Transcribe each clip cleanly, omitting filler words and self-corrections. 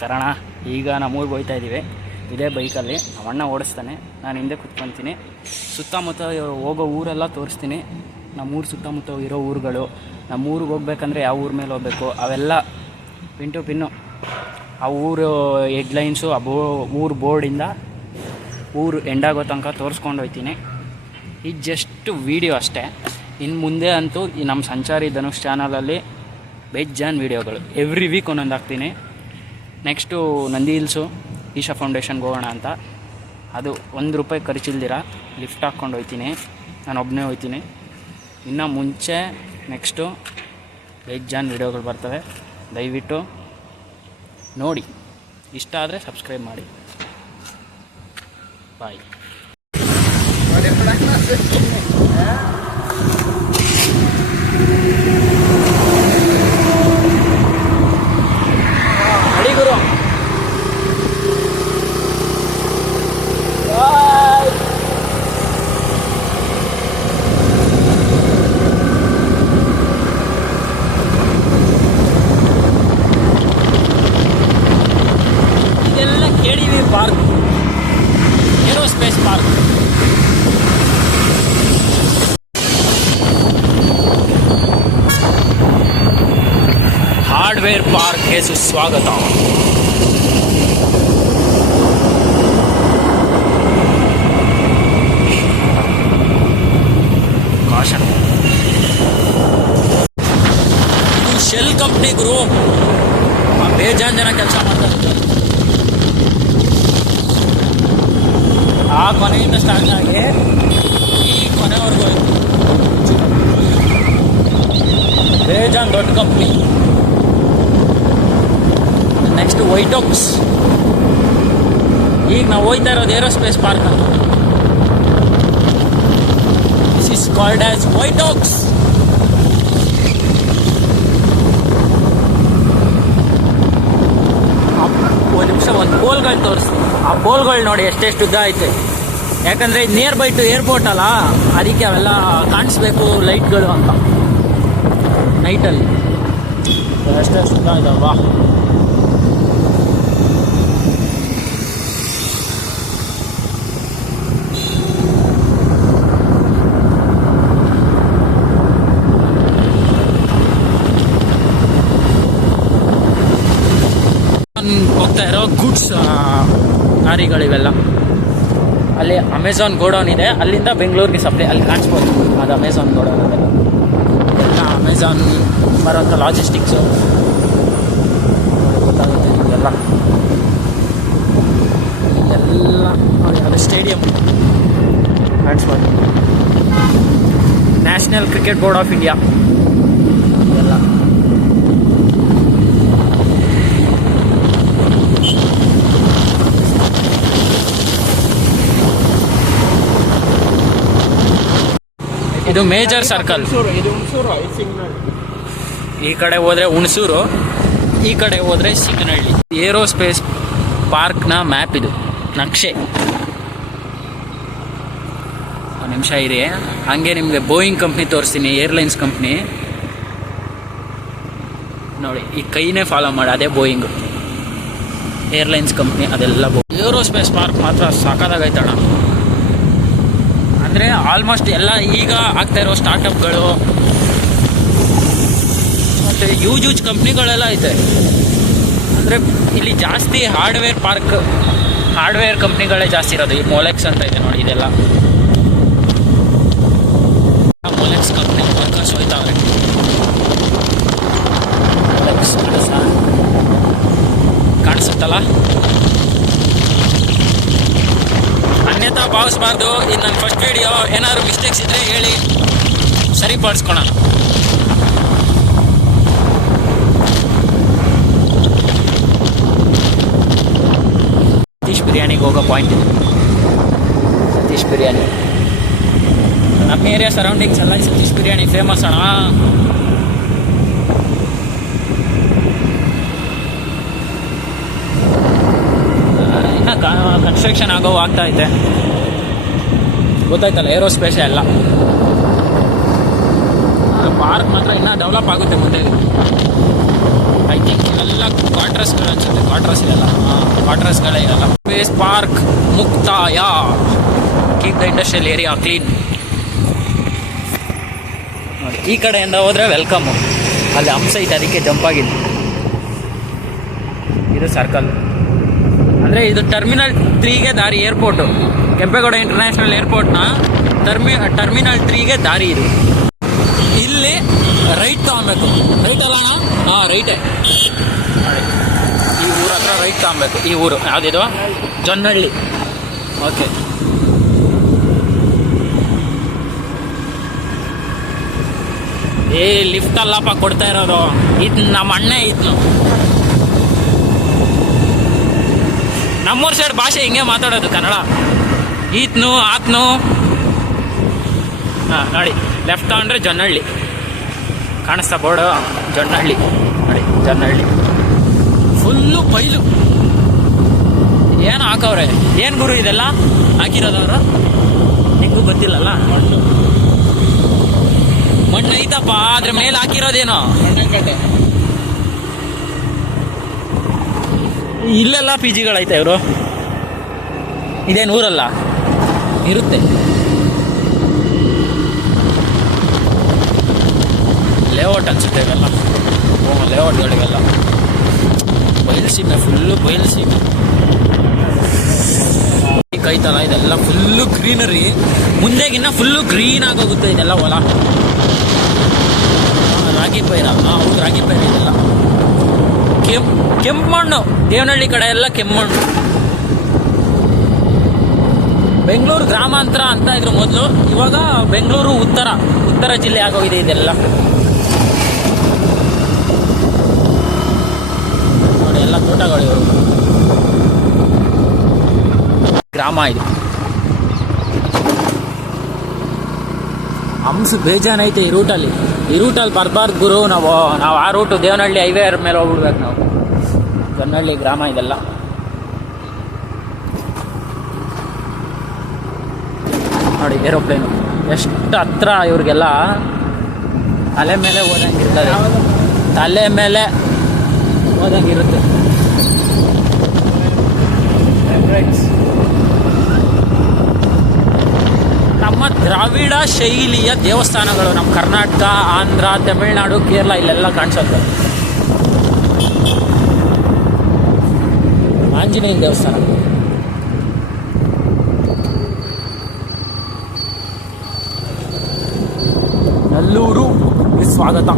ನಮಸ್ಕಾರ. ಈಗ ನಮ್ಮೂರಿಗೆ ಹೋಗ್ತಾ ಇದ್ದೀವಿ. ಇದೇ ಬೈಕಲ್ಲಿ ನಮ್ಮ ಅಣ್ಣ ಓಡಿಸ್ತಾನೆ, ನಾನು ಹಿಂದೆ ಕುತ್ಕೊತೀನಿ. ಸುತ್ತಮುತ್ತ ಹೋಗೋ ಊರೆಲ್ಲ ತೋರಿಸ್ತೀನಿ. ನಮ್ಮೂರು ಸುತ್ತಮುತ್ತ ಇರೋ ಊರುಗಳು, ನಮ್ಮೂರಿಗೆ ಹೋಗ್ಬೇಕಂದ್ರೆ ಯಾವ ಊರ ಮೇಲೆ ಹೋಗ್ಬೇಕು ಅವೆಲ್ಲ ಪಿನ್ನು ಆ ಊರು ಹೆಡ್ಲೈನ್ಸು, ಆ ಊರು ಬೋರ್ಡಿಂದ ಊರು ಎಂಡಾಗೋ ತನಕ ತೋರಿಸ್ಕೊಂಡು ಹೋಗ್ತೀನಿ. ಇದು ಜಸ್ಟ್ ವೀಡಿಯೋ ಅಷ್ಟೇ. ಇನ್ನು ಮುಂದೆ ಅಂತೂ ಈ ನಮ್ಮ ಸಂಚಾರಿ ಧನುಷ್ ಚಾನಲಲ್ಲಿ ಬೇಜಾನ್ ವೀಡಿಯೋಗಳು ಎವ್ರಿ ವೀಕ್ ಒಂದೊಂದು ಹಾಕ್ತೀನಿ. ನೆಕ್ಸ್ಟು ನಂದಿ ಹಿಲ್ಸು ಈಶಾ ಫೌಂಡೇಶನ್ಗೆ ಹೋಗೋಣ ಅಂತ. ಅದು ₹1 ಖರ್ಚಿಲ್ದಿರ ಲಿಫ್ಟ್ ಹಾಕ್ಕೊಂಡು ಹೋಗ್ತೀನಿ, ನಾನು ಒಬ್ಬನೇ ಹೋಗ್ತೀನಿ. ಇನ್ನು ಮುಂಚೆ ನೆಕ್ಸ್ಟು ಬೇಜಾನ್ ವೀಡಿಯೋಗಳು ಬರ್ತವೆ, ದಯವಿಟ್ಟು ನೋಡಿ. ಇಷ್ಟ ಆದರೆ ಸಬ್ಸ್ಕ್ರೈಬ್ ಮಾಡಿ. ಬಾಯ್. ಗುರು ಇದೆಲ್ಲ KDV park, aerospace park. Hardware ಪಾರ್ಕ್ಗೆ ಸುಸ್ವಾಗತ. ಕಾಶನ್ ಇದು ಶೆಲ್ ಕಂಪ್ನಿ ಗುರು. ಬೇಜಾನ್ ಜನ ಕೆಲಸ ಮಾಡ್ತಾರೆ. ಆ ಕೊನೆಯಿಂದ ಸ್ಟಾರ್ಟ್ ಆಗಿ ಈ ಕೊನೆವರೆಗೂ ಬೇಜಾನ್ ದೊಡ್ಡ ಕಂಪ್ನಿ. ನೆಕ್ಸ್ಟ್ ವೈಟೋಕ್ಸ್. ಈಗ ನಾವು ಹೋಗ್ತಾ ಇರೋದು ಏರೋಸ್ಪೇಸ್ ಪಾರ್ಕ್ ಅಂತ. ದಿಸ್ ಇಸ್ ಕಾಲ್ಡ್ ಆಸ್ ವೈಟೋಕ್ಸ್. ಒಂದು ನಿಮಿಷ ಒಂದು ಪೋಲ್ಗಳು ತೋರಿಸ್ತೀನಿ. ಆ ಪೋಲ್ಗಳು ನೋಡಿ ಎಷ್ಟೆಷ್ಟು ಉದ್ದ ಐತೆ. ಯಾಕಂದರೆ ಇದು ನಿಯರ್ ಬೈ ಟು ಏರ್ಪೋರ್ಟ್ ಅಲ್ಲ, ಅದಕ್ಕೆ ಅವೆಲ್ಲ ಕಾಣಿಸ್ಬೇಕು ಲೈಟ್ಗಳು ಅಂತ ನೈಟಲ್ಲಿ. ಎಷ್ಟೆಷ್ಟು ಉದ್ದ ಇದಾವಾ. ಹೋಗ್ತಾ ಇರೋ ಗುಡ್ಸ್ ಲಾರಿಗಳಿವೆಲ್ಲ. ಅಲ್ಲಿ ಅಮೆಝಾನ್ ಗೋಡೌನ್ ಇದೆ, ಅಲ್ಲಿಂದ ಬೆಂಗಳೂರಿಗೆ ಸಪ್ಲೈ. ಅಲ್ಲಿ ಕಾಣಿಸ್ಬೋದು ಅದು ಅಮೆಝಾನ್ ಗೋಡೌನ್. ಅದೆಲ್ಲ ಎಲ್ಲ ಅಮೆಝಾನ್ ಬರೋಂಥ ಲಾಜಿಸ್ಟಿಕ್ಸು ಗೊತ್ತಾಗುತ್ತೆ ನಿಮಗೆಲ್ಲ. ಎಲ್ಲ ನೋಡಿ, ಅದು ಸ್ಟೇಡಿಯಂ ಕಾಣಿಸ್ಬೋದು. National cricket board of India ಎಲ್ಲ. ಇದು ಮೇಜರ್ ಸರ್ಕಲ್. ಈ ಕಡೆ ಹೋದರೆ ಹುಣಸೂರು, ಈ ಕಡೆ ಹೋದರೆ ಸಿಂಗನಹಳ್ಳಿ. ಏರೋಸ್ಪೇಸ್ ಪಾರ್ಕ್ನ ಮ್ಯಾಪ್ ಇದು, ನಕ್ಷೆ. ಒಂದು ನಿಮಿಷ ಇರಿ, ಹಾಗೆ ನಿಮಗೆ ಬೋಯಿಂಗ್ ಕಂಪ್ನಿ ತೋರಿಸ್ತೀನಿ, ಏರ್ಲೈನ್ಸ್ ಕಂಪ್ನಿ ನೋಡಿ. ಈ ಕೈನೇ ಫಾಲೋ ಮಾಡಿ, ಅದೇ ಬೋಯಿಂಗು ಏರ್ಲೈನ್ಸ್ ಕಂಪ್ನಿ, ಅದೆಲ್ಲ ಏರೋಸ್ಪೇಸ್ ಪಾರ್ಕ್ ಮಾತ್ರ ಸಾಕಾದಾಗೈತಣ. ಅಂದರೆ ಆಲ್ಮೋಸ್ಟ್ ಎಲ್ಲ ಈಗ ಆಗ್ತಾ ಇರೋ ಸ್ಟಾರ್ಟಪ್ಗಳು ಮತ್ತು ಯೂಜ್ ಕಂಪ್ನಿಗಳೆಲ್ಲ ಐತೆ. ಅಂದರೆ ಇಲ್ಲಿ ಜಾಸ್ತಿ ಹಾರ್ಡ್ವೇರ್ ಕಂಪ್ನಿಗಳೇ ಜಾಸ್ತಿ ಇರೋದು. ಈ ಮೊಲೆಕ್ಸ್ ಅಂತ ಇದೆ ನೋಡಿ, ಇದೆಲ್ಲ ಮೊಲೆಕ್ಸ್ ಕಂಪ್ನಿ ವರ್ಕರ್ಸ್ ಹೋಯ್ತಾವ್ರೆ. ಮೊಲೆಕ್ಸ್ ಕಾಣಿಸುತ್ತಲ್ಲ. ಅನ್ಯತಾ ಭಾವಿಸ್ಬಾರ್ದು. ಇದು ನನ್ನ ಫಸ್ಟ್ ವಿಡಿಯೋ, ಏನಾದ್ರು ಮಿಸ್ಟೇಕ್ಸ್ ಇದ್ದರೆ ಹೇಳಿ, ಸರಿಪಡಿಸ್ಕೊಳ. ಸತೀಶ್ ಬಿರಿಯಾನಿಗೆ ಹೋಗೋ ಪಾಯಿಂಟ್ ಇದೆ. ಸತೀಶ್ ಬಿರಿಯಾನಿ ನಮ್ಮ ಏರಿಯಾ ಸರೌಂಡಿಂಗ್ಸ್ ಎಲ್ಲ ಸತೀಶ್ ಬಿರಿಯಾನಿ ಫೇಮಸ್ ಅಣ್ಣ. ಇನ್ನು ಕನ್ಸ್ಟ್ರಕ್ಷನ್ ಆಗ್ತಾ ಐತೆ, ಗೊತ್ತಾಯ್ತಲ್ಲ. ಏರೋಸ್ಪೇಸೇ ಎಲ್ಲ. ಪಾರ್ಕ್ ಮಾತ್ರ ಇನ್ನೂ ಡೆವಲಪ್ ಆಗುತ್ತೆ ಮುಂದೆ. ಐ ಥಿಂಕ್ ಇವೆಲ್ಲ ಕ್ವಾರ್ಟರ್ಸ್ಗಳು ಅನ್ಸುತ್ತೆ. ಕ್ವಾರ್ಟರ್ಸ್ ಇದೆಲ್ಲ, ಕ್ವಾರ್ಟರ್ಸ್ಗಳೇ ಇರಲ್ಲ. ಸ್ಪೇಸ್ ಪಾರ್ಕ್ ಮುಕ್ತಾಯ, keep the industrial area clean. ನೋಡಿ, ಈ ಕಡೆಯಿಂದ ಹೋದರೆ ವೆಲ್ಕಮ್ಮು. ಅಲ್ಲಿ ಹಂಸ ಐತೆ, ಅದಕ್ಕೆ ಜಂಪ್ ಆಗಿದೆ. ಇದು ಸರ್ಕಲ್, ಅಂದರೆ ಇದು ಟರ್ಮಿನಲ್ 3ಗೆ ದಾರಿ. ಏರ್ಪೋರ್ಟು, ಕೆಂಪೇಗೌಡ ಇಂಟರ್ನ್ಯಾಷನಲ್ ಏರ್ಪೋರ್ಟ್ನ ಟರ್ಮಿನಲ್ 3ಗೆ ದಾರಿ ಇದು. ಇಲ್ಲಿ ರೈಟ್ ತಗೊಬೇಕು. ರೈಟ್ ಅಲ್ಲಣ್ಣ? ಹಾಂ, ರೈಟೇ. ನೋಡಿ, ಈ ಊರ ಹತ್ರ ರೈಟ್ ತಗೊಬೇಕು. ಈ ಊರು ಯಾವುದಿದು? ಜೊನ್ನಹಳ್ಳಿ. ಓಕೆ, ಲಿಫ್ಟ್ ಅಲ್ಲಪ್ಪ ಕೊಡ್ತಾ ಇರೋದು. ಇದು ನಮ್ಮ ಅಣ್ಣೆ. ಇದ್ನು ನಮ್ಮೂರ ಸೈಡ್ ಭಾಷೆ ಹಿಂಗೆ ಮಾತಾಡೋದು, ಕನ್ನಡ. ಈತ್ನು ಆತ್ನು. ಹಾಂ, ನೋಡಿ, ಲೆಫ್ಟ್ ತಗೊಂಡ್ರೆ ಜೊನ್ನಹಳ್ಳಿ ಕಾಣಿಸ್ತಾ ಬೋರ್ಡು. ಜೊನ್ನಹಳ್ಳಿ ನೋಡಿ, ಜೊನ್ನಹಳ್ಳಿ ಫುಲ್ಲು ಬೈಲು. ಏನು ಹಾಕವ್ರೆ? ಏನು ಗುರು ಇದೆಲ್ಲ ಹಾಕಿರೋದವ್ರು? ನಿಮಗೂ ಗೊತ್ತಿಲ್ಲಲ್ಲ. ಮಣ್ಣು ಐತಪ್ಪ, ಅದ್ರ ಮೇಲೆ ಹಾಕಿರೋದೇನೋ. ಇಲ್ಲೆಲ್ಲ ಪಿ ಜಿಗಳೈತೆ ಇವರು. ಇದೇನು ಊರಲ್ಲ, ಇರುತ್ತೆ. ಲೇಔಟ್ ಅನ್ಸುತ್ತೆ ಇವೆಲ್ಲ. ಲೇಔಟ್ಗಳಿವೆಲ್ಲ ಬಯಲುಸೀಮೆ, ಫುಲ್ಲು ಬಯಲುಸೀಮೆ. ಕೈತಲ್ಲ, ಇದೆಲ್ಲ ಫುಲ್ಲು ಗ್ರೀನರಿ. ಮುಂದೆಗಿನ್ನ ಫುಲ್ಲು ಗ್ರೀನ್ ಆಗೋಗುತ್ತೆ ಇದೆಲ್ಲ ಹೊಲ. ರಾಗಿ ಪೈರ. ಹೌದು, ರಾಗಿ ಪೈರ. ಇದೆಲ್ಲ ಕೆಂಪು ಮಣ್ಣು. ದೇವನಹಳ್ಳಿ ಕಡೆ ಎಲ್ಲ ಕೆಂಪು ಮಣ್ಣು. ಬೆಂಗಳೂರು ಗ್ರಾಮಾಂತರ ಅಂತ ಇದ್ರು ಮೊದಲು. ಇವಾಗ ಬೆಂಗಳೂರು ಉತ್ತರ ಜಿಲ್ಲೆ ಆಗೋಗಿದೆ ಇದೆಲ್ಲ. ನೋಡಿ, ಎಲ್ಲ ತೋಟಗಳು ಇವರು. ಗ್ರಾಮ ಇದು. ಹಂಸ ಬೇಜಾನೈತೆ ಈ ರೂಟಲ್ಲಿ. ಈ ರೂಟಲ್ಲಿ ಬರಬಾರ್ದು ಗುರು. ನಾವು ಆ ರೂಟು ದೇವನಹಳ್ಳಿ ಹೈವೇ ಮೇಲೆ ಹೋಗ್ಬಿಡ್ಬೇಕು ನಾವು. ಜೊನ್ನಹಳ್ಳಿ ಗ್ರಾಮ ಇದೆಲ್ಲ. ನೋಡಿ, ಏರೋಪ್ಲೇನು ಎಷ್ಟು ಹತ್ರ ಇವ್ರಿಗೆಲ್ಲ. ತಲೆ ಮೇಲೆ ಹೋದಂಗಿರ್ತದೆ, ತಲೆ ಮೇಲೆ ಹೋದಂಗಿರುತ್ತೆ. ನಮ್ಮ ದ್ರಾವಿಡ ಶೈಲಿಯ ದೇವಸ್ಥಾನಗಳು ನಮ್ಮ ಕರ್ನಾಟಕ, ಆಂಧ್ರ, ತಮಿಳುನಾಡು, ಕೇರಳ ಇಲ್ಲೆಲ್ಲ ಕಾಣಿಸುತ್ತೆ. ಆಂಜನೇಯನ ದೇವಸ್ಥಾನ. ನಲ್ಲೂರು ಸ್ವಾಗತ.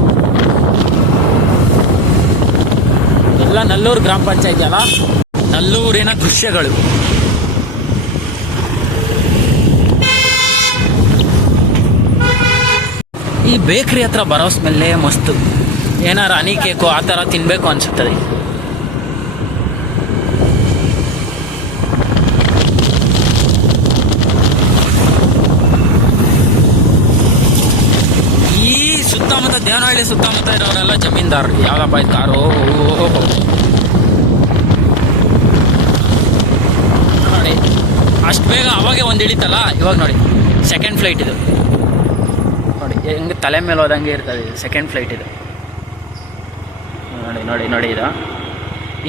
ಎಲ್ಲ ನಲ್ಲೂರು ಗ್ರಾಮ ಪಂಚಾಯತಿ ಅಲ್ಲ. ನಲ್ಲೂರಿನ ದೃಶ್ಯಗಳು. ಈ ಬೇಕ್ರಿ ಹತ್ರ ಬರೋ ಸ್ಮೆಲ್ಲೇ ಮಸ್ತು. ಏನಾರು ಹನಿ ಕೇಕು ಆ ಥರ ತಿನ್ನಬೇಕು ಅನಿಸುತ್ತದೆ. ಈ ಸುತ್ತಮುತ್ತ ದೇವನಹಳ್ಳಿ ಸುತ್ತಮುತ್ತ ಇರೋರೆಲ್ಲ ಜಮೀನ್ದಾರರು. ಯಾವ್ದಪ್ಪ ಇದು ಕಾರು? ನೋಡಿ, ಅಷ್ಟು ಬೇಗ ಅವಾಗೆ ಒಂದು ಇಳಿತಲ್ಲ. ಇವಾಗ ನೋಡಿ, ಸೆಕೆಂಡ್ ಫ್ಲೈಟ್ ಇದು. ನೋಡಿ, ಹೆಂಗೆ ತಲೆ ಮೇಲೆ ಹೋದಂಗೆ ಇರ್ತದೆ. ಸೆಕೆಂಡ್ ಫ್ಲೈಟ್ ಇದು. ನೋಡಿ ನೋಡಿ ನೋಡಿ, ಇದು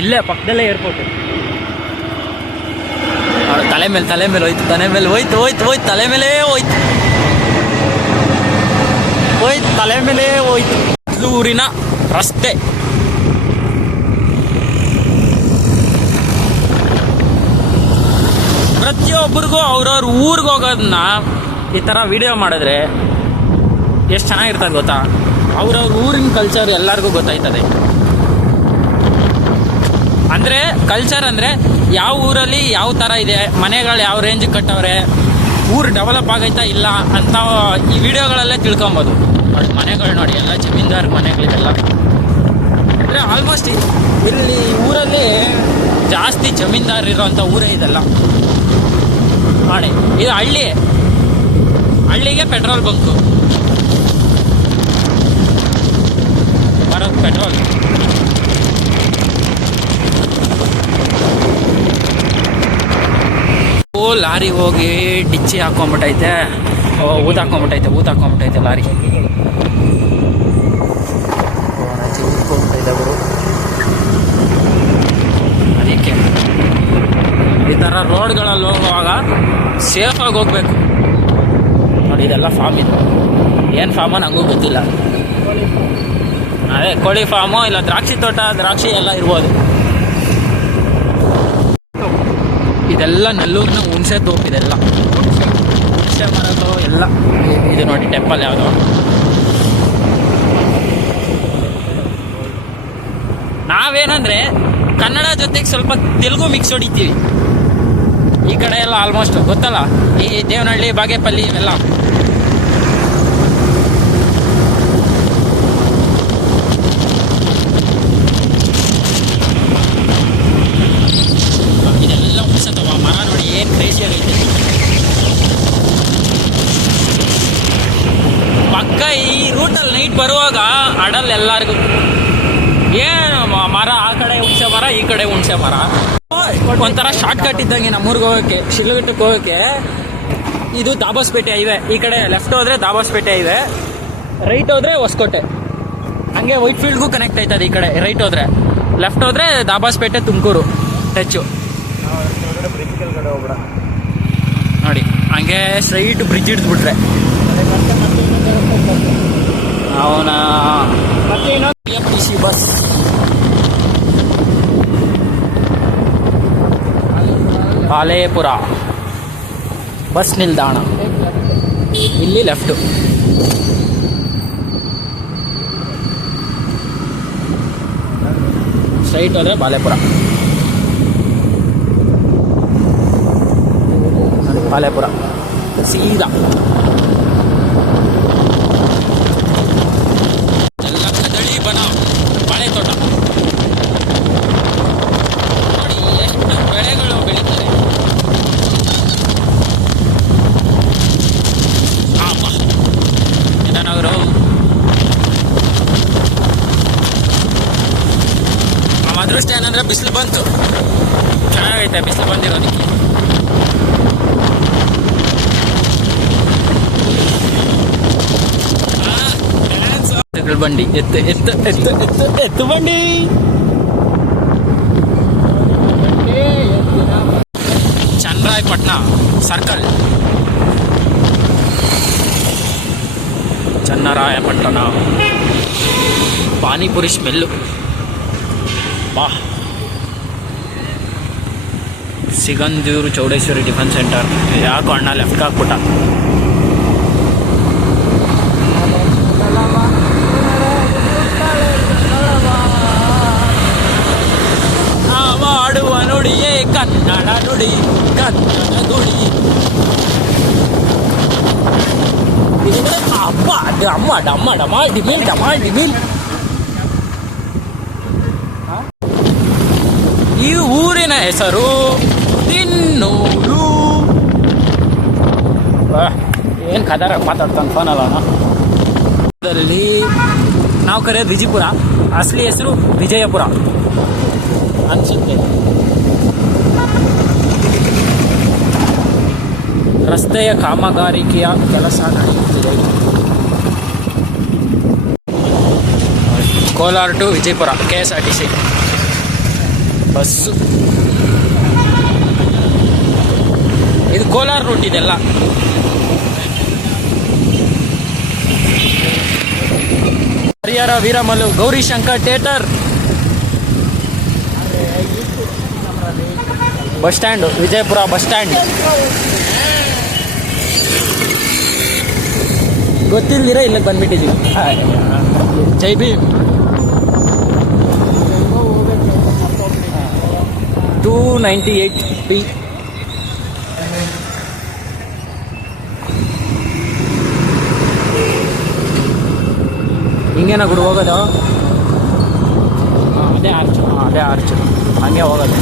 ಇಲ್ಲೇ ಪಕ್ಕದಲ್ಲೇ ಏರ್ಪೋರ್ಟು. ತಲೆ ಮೇಲೆ ಹೋಯ್ತು. ತಲೆ ಮೇಲೆ ಹೋಯ್ತು. ತಲೆ ಮೇಲೆ ಹೋಯ್ತು. ತಲೆ ಮೇಲೆ ಹೋಯ್ತು. ಊರಿನ ರಸ್ತೆ. ಪ್ರತಿಯೊಬ್ಬರಿಗೂ ಅವ್ರವ್ರ ಊರಿಗೆ ಹೋಗೋದನ್ನ ಈ ಥರ ವಿಡಿಯೋ ಮಾಡಿದ್ರೆ ಎಷ್ಟು ಚೆನ್ನಾಗಿರ್ತದೆ ಗೊತ್ತಾ? ಅವ್ರವ್ರ ಊರಿನ ಕಲ್ಚರ್ ಎಲ್ಲರಿಗೂ ಗೊತ್ತಾಯ್ತದೆ. ಅಂದರೆ ಕಲ್ಚರ್ ಅಂದರೆ ಯಾವ ಊರಲ್ಲಿ ಯಾವ ಥರ ಇದೆ, ಮನೆಗಳು ಯಾವ ರೇಂಜಿಗೆ ಕಟ್ಟವ್ರೆ, ಊರು ಡೆವಲಪ್ ಆಗೈತಾ ಇಲ್ಲ ಅಂತ ಈ ವಿಡಿಯೋಗಳಲ್ಲೇ ತಿಳ್ಕೊಬೋದು. ನೋಡಿ, ಮನೆಗಳು ನೋಡಿ, ಎಲ್ಲ ಜಮೀನ್ದಾರ್ ಮನೆಗಳಿದೆಲ್ಲ. ಅಂದರೆ ಆಲ್ಮೋಸ್ಟ್ ಇಲ್ಲಿ ಊರಲ್ಲಿ ಜಾಸ್ತಿ ಜಮೀನ್ದಾರ್ ಇರೋವಂಥ ಊರೇ ಇದೆಲ್ಲ. ನೋಡಿ, ಇದು ಹಳ್ಳಿಗೆ ಪೆಟ್ರೋಲ್ ಬಂಕು ಬರೋದು. ಪೆಟ್ರೋಲ್ ಲಾರಿ ಹೋಗಿ ಡಿಚ್ಚಿ ಹಾಕೊಂಬಿಟ್ಟೈತೆ. ಊತ ಹಾಕೊಂಬಿಟ್ಟೈತೆ ಲಾರಿ. ಊದ್ಕೊಂಬಿಟ್ಟೈತೆ ಅವರು. ಥರ ರೋಡ್ಗಳಲ್ಲಿ ಹೋಗುವಾಗ ಸೇಫಾಗಿ ಹೋಗ್ಬೇಕು. ನೋಡಿ ಇದೆಲ್ಲ ಫಾರ್ಮ್ ಇದೆ. ಏನು ಫಾರ್ಮೋ ನನಗೂ ಗೊತ್ತಿಲ್ಲ. ಅದೇ ಕೋಳಿ ಫಾರ್ಮು ಇಲ್ಲ ದ್ರಾಕ್ಷಿ ತೋಟ, ದ್ರಾಕ್ಷಿ ಎಲ್ಲ ಇರ್ಬೋದು. ಇದೆಲ್ಲ ನೆಲ್ಲೂರಿನ ಹುಣಸೆ ತೋಪು. ಇದೆಲ್ಲ ಹುಣಸೆ ಮರಗಳು ಎಲ್ಲ. ಇದು ನೋಡಿ ಟೆಂಪಲ್ ಯಾವುದು. ನಾವೇನಂದ್ರೆ ಕನ್ನಡ ಜೊತೆಗೆ ಸ್ವಲ್ಪ ತೆಲುಗು ಮಿಕ್ಸ್ ಹೊಡಿತೀವಿ. ಈ ಕಡೆ ಎಲ್ಲ ಆಲ್ಮೋಸ್ಟ್ ಗೊತ್ತಲ್ಲ, ಈ ದೇವನಹಳ್ಳಿ, ಬಾಗೇಪಲ್ಲಿ ಇವೆಲ್ಲ. ಇದೆಲ್ಲ ಹುಣಸತ್ತವ ಮರ ನೋಡಿ ಏನು ಕ್ರೇಜಿ ಆಗೈತೆ. ಪಕ್ಕ ಈ ರೂಟಲ್ಲಿ ನೈಟ್ ಬರುವಾಗ ಅಡಲ್ ಎಲ್ಲರಿಗೂ ಏನು ಮರ, ಆ ಕಡೆ ಹುಣಸೆ ಮರ, ಈ ಕಡೆ ಹುಣಸೆ ಮರ. ಒಂಥರ ಶಾರ್ಟ್ ಕಟ್ ಇದ್ದಂಗೆ ನಮ್ಮೂರ್ಗೆ ಹೋಗೋಕ್ಕೆ, ಶಿಡ್ಲಘಟ್ಟಕ್ಕೆ ಹೋಗೋಕ್ಕೆ. ಇದು ದಾಬಾಸ್ಪೇಟೆ ಹೈವೆ. ಈ ಕಡೆ ಲೆಫ್ಟ್ ಹೋದ್ರೆ ದಾಬಾಸ್ಪೇಟೆ ಹೈವೆ, ರೈಟ್ ಹೋದ್ರೆ ಹೊಸಕೋಟೆ. ಹಂಗೆ ವೈಟ್ ಫೀಲ್ಡ್ಗೂ ಕನೆಕ್ಟ್ ಆಯ್ತದೆ. ಈ ಕಡೆ ರೈಟ್ ಹೋದ್ರೆ, ಲೆಫ್ಟ್ ಹೋದ್ರೆ ದಾಬಾಸ್ಪೇಟೆ, ತುಮಕೂರು ಟಚ್ಚು. ನೋಡಿ ಹಂಗೆ ಸ್ಟ್ರೈಟ್ ಬ್ರಿಡ್ಜ್ ಹಿಡಿದ್ಬಿಟ್ರೆ ಅವನ PFTC ಬಸ್. ಪಾಲೇಪುರ ಬಸ್ ನಿಲ್ದಾಣ. ಇಲ್ಲಿ ಲೆಫ್ಟು. ಸ್ಟ್ರೈಟ್ ಹೋದ್ರೆ ಬಾಲೇಪುರ. ಪಾಲೇಪುರ ಸೀದಾ. ಎಲ್ಲ ಕದಳಿ ಬನ ಬಾಳೆ ತೋಟ. ನೋಡಿ ಎಷ್ಟು ಬೆಳೆಗಳು ಬೆಳೀತಾರೆ. ಇದನ್ನವರು ನಮ್ಮ ಅದೃಷ್ಟ ಏನಂದ್ರೆ ಬಿಸಿಲು ಬಂತು. ಚೆನ್ನಾಗೈತೆ ಬಿಸಿಲು ಬಂದಿರೋದಕ್ಕೆ. ಬಂಡಿ ಎತ್ತು ಎತ್ತು ಎತ್ತು ಎತ್ತು ಎತ್ತು ಬಂಡಿ. ಚನ್ನರಾಯಪಟ್ಟಣ ಸರ್ಕಲ್. ಚನ್ನರಾಯಪಟ್ಟಣ ಪಾನಿಪುರಿ ಸ್ಮೆಲ್ಲು. ಬಾ. Sigandur Chowdeshwari tiffin centre. ಯಾಕೋ ಅಣ್ಣ ಲೆಫ್ಟ್ ಹಾಕ್ಬಿಟ್ಟ. ಆಡುವ ನುಡಿಯೇ ಕನ್ನಡ ನುಡಿ, ಕನ್ನಡ ನುಡಿ. ಅಪ್ಪ ಡಮ್ಮ ಡಮ್ಮ ಡಮ ಡಿಮಿಲ್ ಡಮ ಡಿಮಿಲ್. ಈ ಊರಿನ ಹೆಸರು ತಿನ್ನೂರು. ಏನು ಕದರ ಮಾತಾಡ್ತಾನೆ ಫೋನಲ್ಲ. ಇದರಲ್ಲಿ ನಾವು ಕರೆಯೋದು ವಿಜಯಪುರ, ಅಸಲಿ ಹೆಸರು ವಿಜಯಪುರ ಅನ್ಸುತ್ತೆ. ರಸ್ತೆಯ ಕಾಮಗಾರಿಕೆಯ ಕೆಲಸ ನಡೆಯುತ್ತಿದೆ. Kolar to Vijayapura KSRTC bus. ಇದು ಕೋಲಾರ ರೂಟ್. ಇದೆಲ್ಲ Harihara Veeramallu Gowrishankar theatre. Bus stand Vijayapura bus stand. ಗೊತ್ತಿಲ್ದಿರ ಇಲ್ಲಿಗೆ ಬಂದ್ಬಿಟ್ಟಿದ್ದೀವಿ. ಜೈ ಭೀಮ್. 298P. ಹಿಂಗೇನ ಗುರು ಹೋಗೋದು? ಅದೇ ಆರ್ಚು, ಅದೇ ಆರ್ಚು, ಹಂಗೆ ಹೋಗೋದು.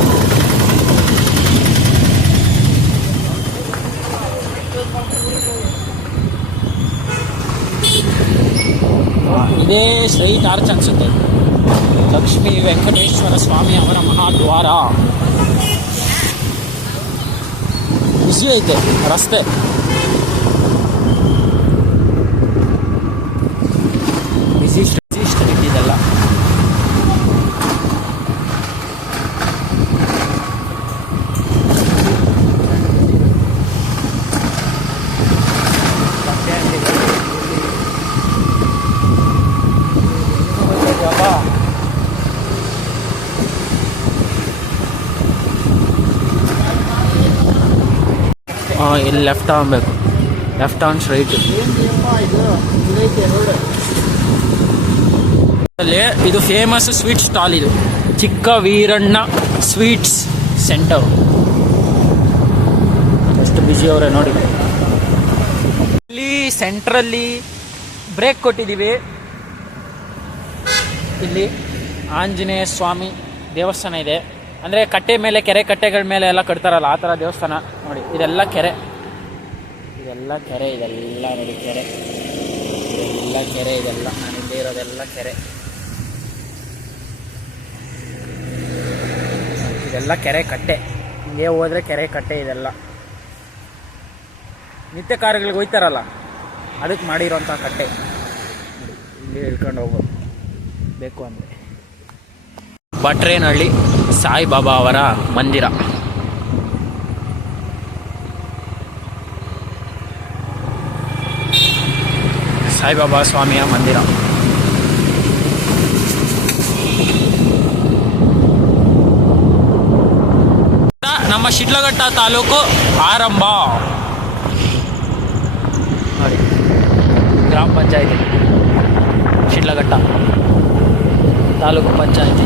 ಇದೇ ಸ್ಟ್ರೈಟ್ ಆರ್ಚ್ ಅನ್ಸುತ್ತೆ. ಲಕ್ಷ್ಮೀ ವೆಂಕಟೇಶ್ವರ ಸ್ವಾಮಿ ಅವರ ಮಹಾದ್ವಾರ. ಬಿಸಿ ಐತೆ ರಸ್ತೆ. ಬಿಸಿ ಸ್ಟ್ರೀಟ್ ಇದೆಲ್ಲ. ಇಲ್ಲಿ ಲೆಫ್ಟ್ ತಗೊಬೇಕು, ಲೆಫ್ಟ್ ಆನ್ ಸ್ಟ್ರೈಟ್. ಇದು ಫೇಮಸ್ ಸ್ವೀಟ್ ಸ್ಟಾಲ್, ಇದು ಚಿಕ್ಕ ವೀರಣ್ಣ ಸ್ವೀಟ್ಸ್ ಸೆಂಟರ್. ಎಷ್ಟು ಬಿಸಿ ಅವರೇ ನೋಡಿ. ಇಲ್ಲಿ ಸೆಂಟ್ರಲ್ಲಿ ಬ್ರೇಕ್ ಕೊಟ್ಟಿದ್ದೀವಿ. ಇಲ್ಲಿ ಆಂಜನೇಯ ಸ್ವಾಮಿ ದೇವಸ್ಥಾನ ಇದೆ. ಅಂದರೆ ಕಟ್ಟೆ ಮೇಲೆ, ಕೆರೆ ಕಟ್ಟೆಗಳ ಮೇಲೆ ಎಲ್ಲ ಕಟ್ತಾರಲ್ಲ ಆ ಥರ ದೇವಸ್ಥಾನ ನೋಡಿ. ಇದೆಲ್ಲ ಕೆರೆ, ಇದೆಲ್ಲ ಕೆರೆ, ಇದೆಲ್ಲ ನೋಡಿ ಕೆರೆ, ಇದೆಲ್ಲ ಕೆರೆ, ಇದೆಲ್ಲ ನಾನು ಇಲ್ಲೇ ಇರೋದೆಲ್ಲ ಕೆರೆ. ಇದೆಲ್ಲ ಕೆರೆ ಕಟ್ಟೆ, ಹಿಂಗೆ ಹೋದರೆ ಕೆರೆ ಕಟ್ಟೆ. ಇದೆಲ್ಲ ನಿತ್ಯ ಕಾರ್ಯಗಳಿಗೆ ಹೋಗ್ತಾರಲ್ಲ ಅದಕ್ಕೆ ಮಾಡಿರೋಂಥ ಕಟ್ಟೆ. ಇಲ್ಲಿ ಇಳ್ಕೊಂಡು ಹೋಗ್ಬೋದು ಬೇಕು ಅಂದರೆ. ಭಟ್ರೇನಹಳ್ಳಿ ಸಾಯಿಬಾಬಾ ಅವರ ಮಂದಿರ. ಸಾಯಿಬಾಬಾ ಸ್ವಾಮಿಯ ಮಂದಿರ. ನಮ್ಮ ಶಿಡ್ಲಘಟ್ಟ ತಾಲೂಕು ಆರಂಭ ನೋಡಿ. ಗ್ರಾಮ ಪಂಚಾಯತಿ ಶಿಡ್ಲಘಟ್ಟ ತಾಲೂಕು ಪಂಚಾಯತಿ.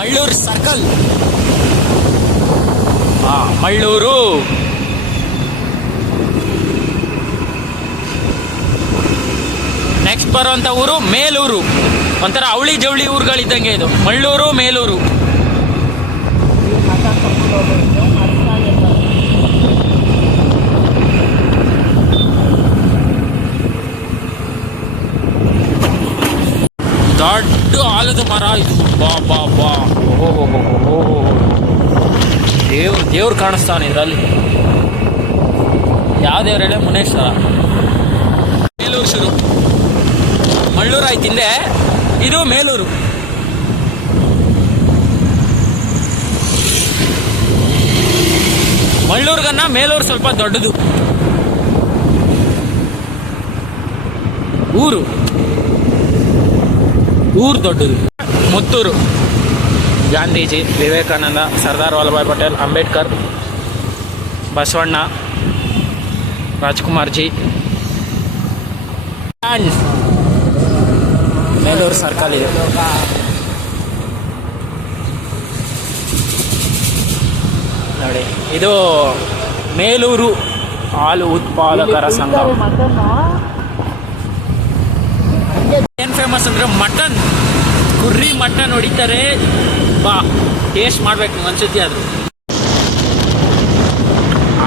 ಮಳ್ಳೂರು ಸರ್ಕಲ್, ಮಳ್ಳೂರು. ನೆಕ್ಸ್ಟ್ ಬರುವಂಥ ಊರು ಮೇಲೂರು. ಒಂಥರ ಅವಳಿ ಜವಳಿ ಊರುಗಳಿದ್ದಂಗೆ ಇದು, ಮಳ್ಳೂರು ಮೇಲೂರು. ದೊಡ್ಡ ಆಲದ ಮರ ಇದು. ಬಾ ಬಾ ಬಾ, ಓಹೋ, ದೇವ್ರು ಕಾಣಿಸ್ತಾನೆ ಇದರಲ್ಲಿ. ಯಾವ ದೇವ್ರು ಹೇಳಿ? ಮುನೇಶ್ವರ. ಮೇಲೂರು ಶುರು, ಮಳ್ಳೂರು ಆಯ್ತು ಹಿಂದೆ, ಇದು ಮೇಲೂರು. ಮಳ್ಳೂರ್ಗನ್ನ ಮೇಲೂರು ಸ್ವಲ್ಪ ದೊಡ್ಡದು ಊರು ದೊಡ್ಡದು. ಮುತ್ತೂರು ಗಾಂಧೀಜಿ, ವಿವೇಕಾನಂದ, ಸರ್ದಾರ್ ವಲ್ಲಭಾಯ್ ಪಟೇಲ್, ಅಂಬೇಡ್ಕರ್, ಬಸವಣ್ಣ, ರಾಜ್ಕುಮಾರ್ ಜಿ. ಮೇಲೂರು ಸರ್ಕಲ್ ಇದೆ ನೋಡಿ. ಇದು ಮೇಲೂರು ಹಾಲು ಉತ್ಪಾದಕರ ಸಂಘ. ಏನು ಫೇಮಸ್ ಅಂದರೆ ಮಟನ್, ಕುರ್ರಿ ಮಟನ್ ಹೊಡಿತಾರೆ. ಬಾ ಟೇಸ್ಟ್ ಮಾಡ್ಬೇಕು ಅನ್ಸುತ್ತೆ. ಅದು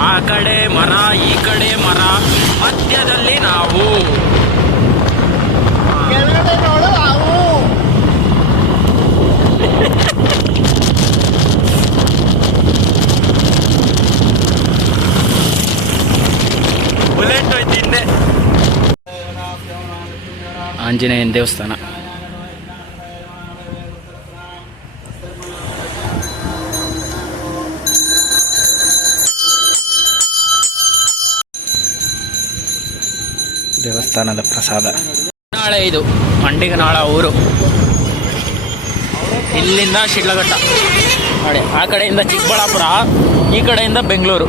ಆ ಕಡೆ ಮರ, ಈ ಕಡೆ ಮರ, ಮಧ್ಯದಲ್ಲಿ ನಾವು. ಬುಲೆಟ್ ಹೋಯ್ತು ಹಿಂದೆ. ಆಂಜನೇಯನ ದೇವಸ್ಥಾನ. ದೇವಸ್ಥಾನದ ಪ್ರಸಾದ. ನಾಳೆ ಇದು ಮಂಡಿಗನಾಳ ಊರು. ಇಲ್ಲಿಂದ ಶಿಡ್ಲಘಟ್ಟ ನೋಡಿ. ಆ ಕಡೆಯಿಂದ ಚಿಕ್ಕಬಳ್ಳಾಪುರ, ಈ ಕಡೆಯಿಂದ ಬೆಂಗಳೂರು.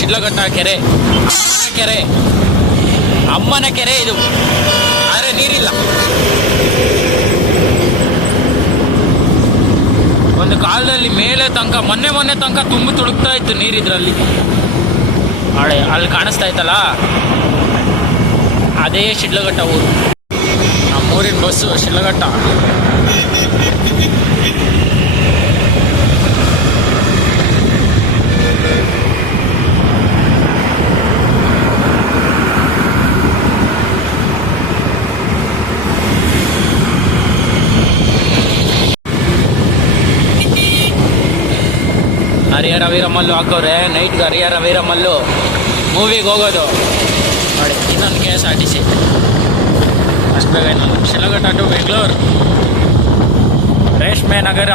ಶಿಡ್ಲಘಟ್ಟ ಕೆರೆ, ಅಮ್ಮನ ಕೆರೆ ಇದು. ಆದರೆ ನೀರಿಲ್ಲ. ಒಂದು ಕಾಲದಲ್ಲಿ ಮೇಲೆ ತನಕ, ಮೊನ್ನೆ ತನಕ ತುಂಬಿ ತುಳುಕ್ತಾ ಇತ್ತು ನೀರಿದ್ರಲ್ಲಿ. ನೋಡಿ ಅಲ್ಲಿ ಕಾಣಿಸ್ತಾ ಇತ್ತಲ್ಲ, ಅದೇ ಶಿಡ್ಲಘಟ್ಟ ಊರು. ನಮ್ಮೂರಿನ ಬಸ್ಸು ಶಿಡ್ಲಘಟ್ಟ. ಹರಿಹರ ವೀರಮಲ್ಲು ಹಾಕೋರೆ ನೈಟ್ಗೆ. ಹರಿಹರ ವೀರಮಲ್ಲು ಮೂವಿಗೆ ಹೋಗೋದು ನೋಡಿ. ಇನ್ನೊಂದು KSRTC ಅಷ್ಟು ಬೇಗ ಇಲ್ಲ. ಶಿಡ್ಲಘಟ್ಟ ಟು ಬೆಂಗಳೂರು, ರೇಷ್ಮೆ ನಗರ.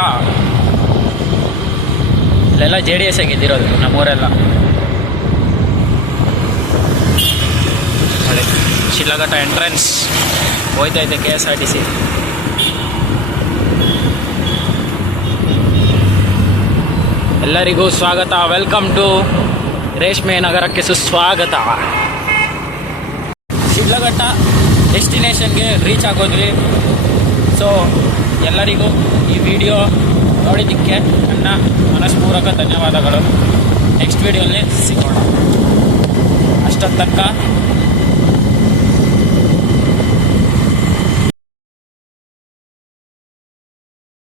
ಇಲ್ಲೆಲ್ಲ JDS ಗೆದ್ದಿರೋದು ನಮ್ಮೂರೆಲ್ಲ ನೋಡಿ. ಶಿಡ್ಲಘಟ್ಟ ಎಂಟ್ರೆನ್ಸ್ ಹೋಯ್ತೈತೆ KSRTC. ಎಲ್ಲರಿಗೂ ಸ್ವಾಗತ. ವೆಲ್ಕಮ್ ಟು ರೇಷ್ಮೆ ನಗರಕ್ಕೆ ಸುಸ್ವಾಗತ. ಶಿಡ್ಲಘಟ್ಟ ಡೆಸ್ಟಿನೇಷನ್ಗೆ ರೀಚ್ ಆಗೋದ್ವಿ. ಸೊ ಎಲ್ಲರಿಗೂ ಈ ವಿಡಿಯೋ ನೋಡಿದ್ದಕ್ಕೆ ನನ್ನ ಮನಸ್ಪೂರ್ವಕ ಧನ್ಯವಾದಗಳು. ನೆಕ್ಸ್ಟ್ ವಿಡಿಯೋಲಿ ಸಿಗೋಣ. ಅಷ್ಟೊತ್ತು ತನಕ